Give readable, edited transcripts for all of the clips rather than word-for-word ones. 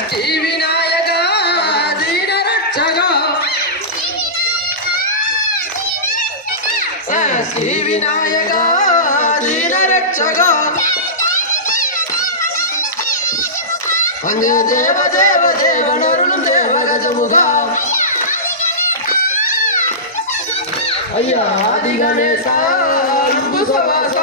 ಶ್ರೀ ವಿನಾಯಕ ದೀನ ರಕ್ಷಕ ಶ್ರೀ ವಿನಾಯಕ ದೀನ ರಕ್ಷಕ ಅಂಗ ದೇವ ದೇವ ದೇವನರುಳು ದೇವ ಗಜಮುಖ ಅಯ್ಯ ಆದಿ ಗಣೇಶ ಸವಾಸ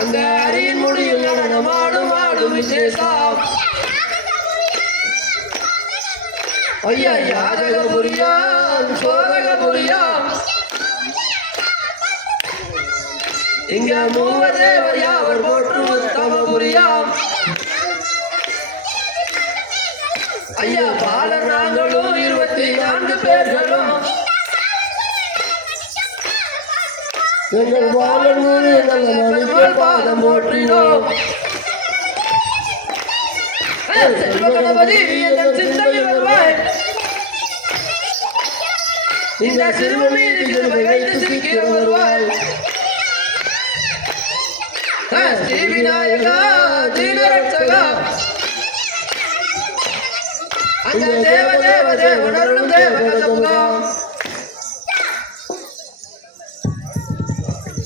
அங்காரின் முடியில் நடனமாடும் ஆடும் விசேஷம் ஐயா யாதக புரியாம் சோதக புரியாம் இங்க மூவதேவர் யாவர் போற்றும் உத்தம புரியாம் ஐயா பாலர் நாங்களும் 24 பேர்களும் எங்கள் பாலன் பாதம் போற்றினோம் செல்வ கணபதி எங்கள் சிந்தனை வருவாய் இந்த சிறுவ மீது சிறுவை வைத்து சிரிக்கிற வருவாய் ஸ்ரீ விநாயகா தீனரட்சகா அந்த தேவ தேவ தேவனருளும் தேவ கஜமுகா